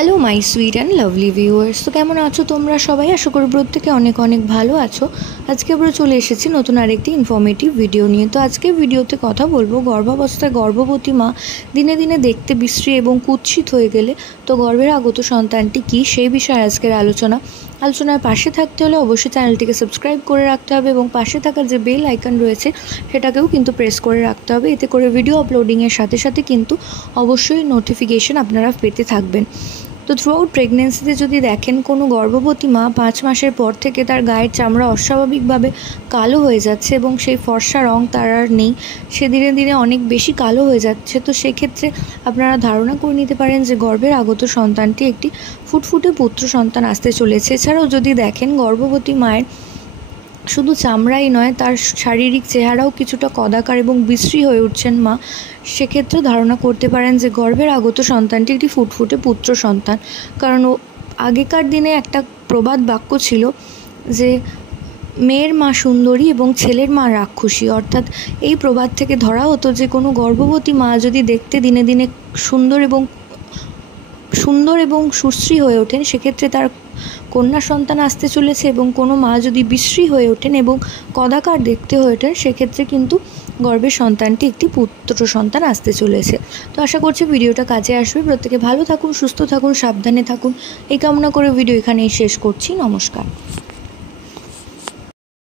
Hello my sweet and lovely viewers. তো কেমন আছো তোমরা সবাই? আশা করি প্রত্যেকে অনেক অনেক ভালো আছো। আজকে আমরা চলে এসেছি নতুন আরেকটি ইনফরমেটিভ ভিডিও নিয়ে। তো আজকে ভিডিওতে কথা বলবো গর্ভাবস্থায় গর্ভবতী মা দিনে দিনে দেখতে বিশ্রী এবং কুৎসিত হয়ে গেলে তো গর্ভের আগত সন্তানটি কী, সেই বিষয়ে আজকের আলোচনার পাশে থাকতে হলে অবশ্যই চ্যানেলটিকে সাবস্ক্রাইব করে রাখতে হবে এবং পাশে থাকা যে বেল আইকন রয়েছে সেটাকেও কিন্তু প্রেস করে রাখতে হবে। এতে করে ভিডিও আপলোডিংয়ের সাথে সাথে কিন্তু অবশ্যই নোটিফিকেশন আপনারা পেতে থাকবেন। তো থ্রু আউট প্রেগনেন্সিতে যদি দেখেন কোনো গর্ভবতী মা 5 মাসের পর থেকে তার গায়ের চামড়া অস্বাভাবিকভাবে কালো হয়ে যাচ্ছে এবং সেই ফর্সা রং তার আর নেই, সে ধীরে ধীরে অনেক বেশি কালো হয়ে যাচ্ছে, তো সেক্ষেত্রে আপনারা ধারণা করে নিতে পারেন যে গর্ভের আগত সন্তানটি একটি ফুটফুটে পুত্র সন্তান আসতে চলেছে। এছাড়াও যদি দেখেন গর্ভবতী মায়ের শুধু চামড়াই নয়, তার শারীরিক চেহারাও কিছুটা কদাকার এবং বিশ্রী হয়ে উঠছেন মা, সেক্ষেত্রে ধারণা করতে পারেন যে গর্ভের আগত সন্তানটি একটি ফুটফুটে পুত্র সন্তান। কারণ আগেকার দিনে একটা প্রবাদ বাক্য ছিল যে মেয়ের মা সুন্দরী এবং ছেলের মা রাক্ষসী, অর্থাৎ এই প্রবাদ থেকে ধরা হতো যে কোনো গর্ভবতী মা যদি দেখতে দিনে দিনে সুন্দর এবং সুশ্রী হয়ে ওঠেন, সেক্ষেত্রে তার কন্যা সন্তান আসতে চলেছে, এবং কোনো মা যদি বিশ্রী হয়ে ওঠেন এবং কদাকার দেখতে হয়ে ওঠেন, সেক্ষেত্রে কিন্তু গর্ভের সন্তানটি একটি পুত্র সন্তান আসতে চলেছে। তো আশা করছি ভিডিওটা কাজে আসবে। প্রত্যেকে ভালো থাকুন, সুস্থ থাকুন, সাবধানে থাকুন, এই কামনা করে ভিডিও এখানেই শেষ করছি। নমস্কার।